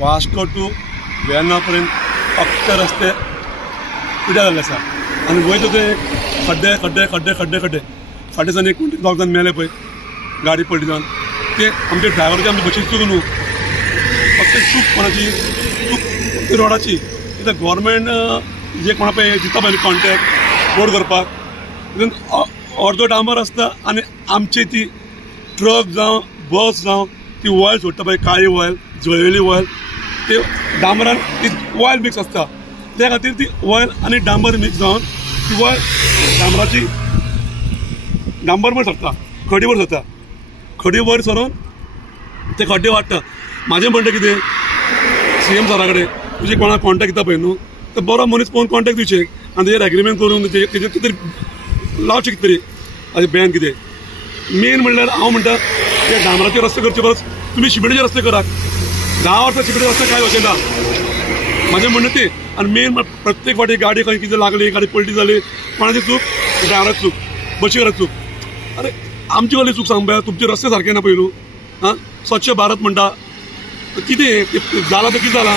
Vasco to Verna पर्यंत अख्खे रस्ते पिड्यार जाल्ले आसा आनी वयता ते खड्डे खड्डे खड्डे खड्डे खड्डे फाटीसान एक दोग जाण मेले पळय गाडी पडली जावन ते आमचे ड्रायव्हराची आमची बशीची चूक न्हू फक्त चूक कोणाची चूक रोडाची कित्याक गव्हर्मेंट जे कोणा पळय दिता पळय कॉन्ट्रॅक्ट रोड करपाक अर्दो डांबर आसता आनी आमची ती ट्रक जावं बस जावं ती ऑयल सोडटा पळय काळी ऑयल जळयली ऑयल ते डांबरान ती ऑयल मिक्स आसता त्या खातीर ती ऑयल आनी डांबर मिक्स जावन ती ऑयल डांबराची डांबर वर सरता खडी वर सरता खडी वर सरून ते खड्डे वाडटा म्हाजें म्हणटा कितें CM सरा कडेन तुजे कोणा कॉन्टॅक्ट दिता पळय न्हू तर बरो मनीस पळोवन कॉन्टॅक्ट दिवचे आनी तेजेर एग्रीमेंट करून तेजेर कितें तरी लावचें कितें तरी हाजें बॅन कितें मेन म्हणल्यार हांव म्हणटा ते डांबराचे रस्ते करचे परस तुमी शिमेटाचे रस्ते करात 10 वर्सां शिमेटाचे रस्ते कांय वचचे ना म्हाजें म्हणणें तें आनी मेन प्रत्येक फावटी गाडी खंय कितें लागली गाडी पलटी जाली कोणाची चूक ड्रायव्हराची चूक बशीकाराची चूक अरे आमची वाली चूक सांग पळय तुमचे रस्ते सारके ना पळय हां स्वच्छ भारत म्हणटा कितें जालां तर कितें जालां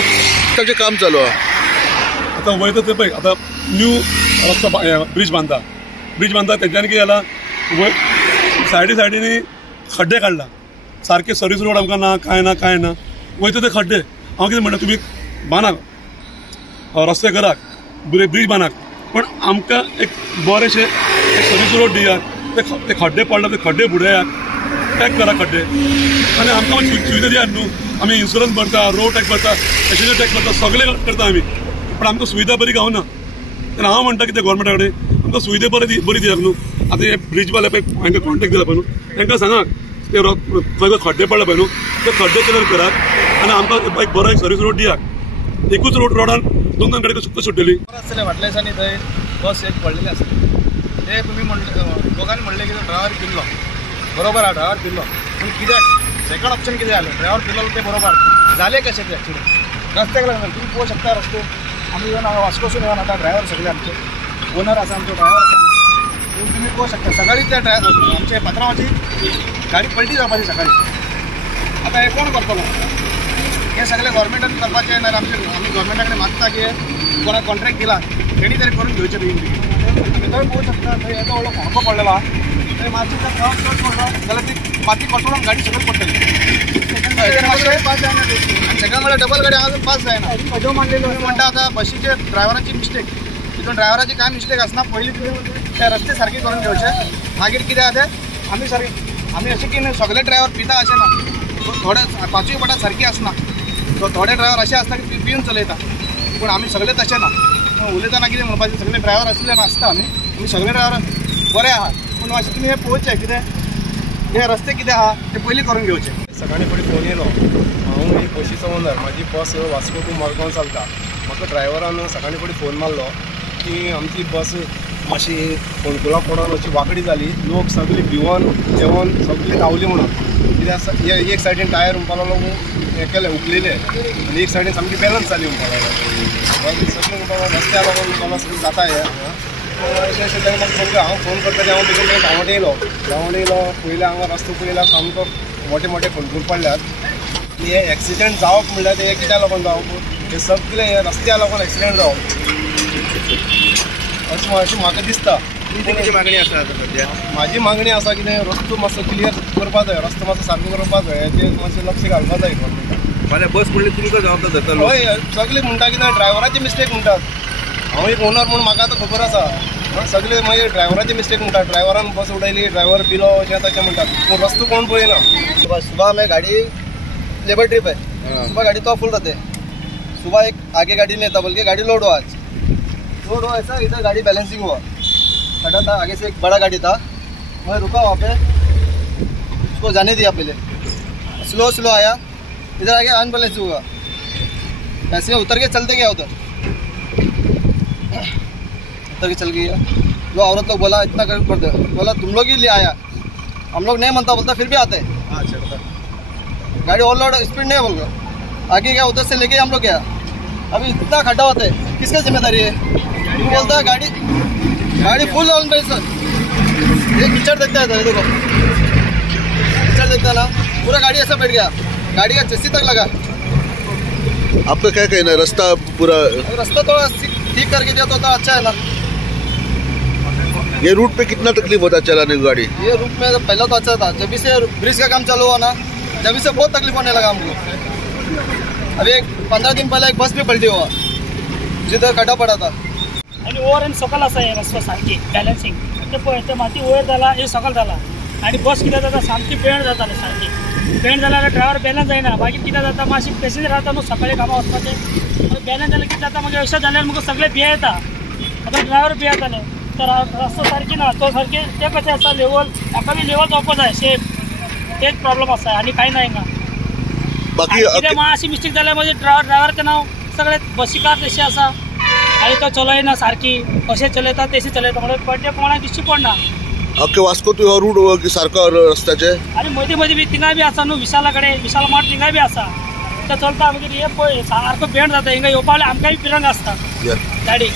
ताचें काम चालू आहा आतां वयता ते पळय आतां न्यू रस्तो ब्रीज बांदता तेंच्यांनी कितें जालां सायडीनी खड्डे काडला सारके सर्वीस रोड आमकां ना कांय ना वयता ते खड्डे हांव कितें म्हणटा तुमी बांदात रस्ते करात ब्रीज बांदात पण आमकां एक बरेशे एक सर्वीस रोड दियात ते खड्डे पडले ते खड्डे बुडयात टॅक करा खड्डे आनी आमकां सुविधा दियात न्हू आमी इन्शुरन्स भरता रोड टॅक्स भरता पॅसेंजर टॅक्स भरता सगळे करता आमी पण आमकां सुविधा बरी गावना तेन्ना हांव म्हणटा कितें गोवोरमेंटा कडेन आमकां सुविधा बरी दियात न्हू आतां हे ब्रीजवाले पळय हांकां कॉन्टॅक्ट दिला पळय न्हू तांकां सांगात ते खंय खड्डे पडले पळय न्हू ते खड्डे क्लियर करात आनी आमकां एक बरो एक सर्वीस रोड दियात एकूच रोडान दोन गाडी सुद्दां सुट्टेली आसतले फाटल्याच्यानी थंय बस एक पडलेली आसली ते तुमी म्हणले दोगांनी म्हणलें की ड्रायव्हर पिल्लो बरोबर आहा ड्रायव्हर पिल्लो पूण कित्याक सेकंड ऑप्शन कितें जालें ड्रायव्हर पिल्लो ते बरोबर जालें कशें ते एक्चुली रस्त्याक लागून तुमी पळोवंक शकता रस्ते आमी येवन हांगा वास्कोसून येवन आतां ड्रायव्हर सगळे आमचे ओनर आसा आमचो ड्रायव्हर आसा तुमी पळोवंक शकता सकाळीं त्या आमचे पात्रांवाची गाडी पलटी जावपाची सकाळीं आतां हे कोण करतलो हे सगळे गव्हर्मेंटान करपाचें नाजाल्यार आमी गव्हर्मेंटा कडेन मागता की कोणाक कॉन्ट्रॅक्ट दिला तेणी तरी करून घेवचें बेगीन बेगीन थंय पळोवंक शकता थंय येदो व्हडलो फोंडको पडलेलो आहा थंय मातशें जर पावस चड पडलो जाल्यार ती माती कोसळून गाडी सकयल पडटली पास जायना आनी सगळ्या म्हणल्यार डबल गाडी हांगा पास जायना अजो मानलेलो म्हणटा आतां बशीचे ड्रायव्हराची मिस्टेक तितून ड्रायव्हराची कांय मिस्टेक आसना पयलीं ते रस्ते सारके करून घेवचे मागीर कितें आहा तें आमी अशें की सगळे ड्रायव्हर पिता अशें ना थोडे 5य पटात सारकी आसना सो थोडे ड्रायव्हर असे आसता की पिवन चलयता पूण आमी सगळे तशें ना उलयतना कितें म्हणपाचें सगळे ड्रायव्हर आसले नासता आमी सगळे ड्रायव्हर बरे आहात पूण अशें तुमी हे पळोवचें कितें हे रस्ते कितें आहा ते पयलीं करून घेवचे सकाळीं फुडें फोन येयलो हांव एक बशीचो ओनर म्हाजी बस वास्को टू मडगांव चलता म्हाका ड्रायव्हरान सकाळीं फुडें फोन मारलो की आमची बस मातशी फोंडकुलां पडोन अशी वांकडी जाली लोक सगळीं भिवून जेवण सगळीं रावली म्हणून कित्याक एक सायडीन टायर म्हणपा लागलो हें केलें उकलेलें आनी एक सायडीन सामकी बॅलन्स जाली म्हणपा लागलो सगळें म्हणपा लागलो रस्त्या लागून म्हणपा लागलो सगळें जाता हें अशें अशें तेन्ना म्हाका सांगलें हांव फोन करता तेन्ना बेगीन धांवट येयलो पयलीं हांगा रस्तो पळयल्यार सामको मोठे मोठे फोंडकूल पडल्यात की हे एक्सिडेंट जावप म्हणल्यार ते कित्या लागून जावप हे सगळे हे रस्त्या लागून एक्सिडेंट जावप अशें म्हाका दिसता कितें मागणी आसा आतां सद्या म्हाजी मागणी आसा कितें रस्तो मातसो क्लियर करपा जाय रस्तो मातसो सारको करपा जाय हेचेर मातशें लक्ष घालपा जाय गव्हर्मेंटान फाल्यां बस पडली तुमकां जबाबदार धरतलो हय सगळे म्हणटा कितें ड्रायव्हराची मिस्टेक म्हणटात हांव एक ओनर म्हणून म्हाका आतां खबर आसा सगळे मागीर ड्रायव्हराची मिस्टेक म्हणटात ड्रायव्हरान बस उडयली ड्रायव्हर पिलो अशें तशें म्हणटात पूण रस्तो कोण पळयना सुबह में गाड़ी लेबर ट्रिप है सुबह गाड़ी तो फुल रहते सुबह एक आगे गाड़ी नहीं था बल्कि गाड़ी लोड हुआ आज लोड हुआ ऐसा इधर गाड़ी बैलेंसिंग हुआ खड़ा था आगे से एक बड़ा गाड़ी था मैं रुका वहाँ पे उसको जाने दिया पहले स्लो आया इधर आगे अनबैलेंस हुआ ऐसे उतर के चलते गया उधर के चल गया जो औरत लोग बोला इतना कर दे बोला तुम लोग ही ले आया हम लोग नहीं मानता बोलता फिर भी आते हैं गाड़ी ओवरलोड स्पीड नहीं बोल आगे गया उधर से लेके हम लोग गया अभी इतना खड्डा होता है किसका जिम्मेदारी है बोलता है गाड़ी फुल ऑन पे सर ये कीचड़ देखता है देखो कीचड़ देखता है ना पूरा गाड़ी ऐसा बैठ गया गाड़ी का चस्सी तक लगा आपका क्या कहना है? रास्ता पूरा रास्ता तो ठीक करके दिया तो अच्छा है ना। ये रूट पे कितना तकलीफ होता है चलाने की गाड़ी? ये रूट में तो पहले तो अच्छा था, जब से ब्रिज का काम चालू हुआ ना, जब से बहुत तकलीफ होने लगा हमको। अभी 15 दिन पहले एक बस भी पलटी हुआ जिधर खड्डा पड़ा था। आणि ओव्हर आणि सकल असा आहे रस्ता सारखी बॅलन्सिंग ते पळय ते माती वयर जाला हे सकल जाला आणि बस कितें जाता सामकी पेंड जाताले सारकी पेंड जाल्यार ड्रायव्हर बॅलन्स जायना मागीर कितें जाता मातशी पेसेंजर रावता न्हू सकाळी कामां वचपाचें बॅलन्स जाल्यार कितें जाता मागीर अशें जाल्यार म्हाका सगळे भिये येता आतां ड्रायव्हर भियेताले तर रस्तो सारकी ना तो सारके ते कशें आसा लेवल हाका बी लेवल जावपा जाय सेफ तेच प्रॉब्लेम आसा आनी कांय ना हिंगा बाकी कितें मातशी मिस्टेक जाल्यार म्हणजे ड्रायव्हरचें नांव सगळे बसीकार तशी आसा आणि तो चलयना सारकी कशें चलयता तशी चलयता म्हणून पडटे कोणाक दिश्टी पडना अख्खे वास्को तू हो रूट सारको रस्त्याचे आणि मदीं मदीं बी थिंगाय बी आसा न्हू विशाला कडेन विशाल मार्ट थिंगाय बी आसा तो चलता मागीर हे पळय सारको बेंड जाता हिंगा येवपा आमकांय पिरंग आसता गाडी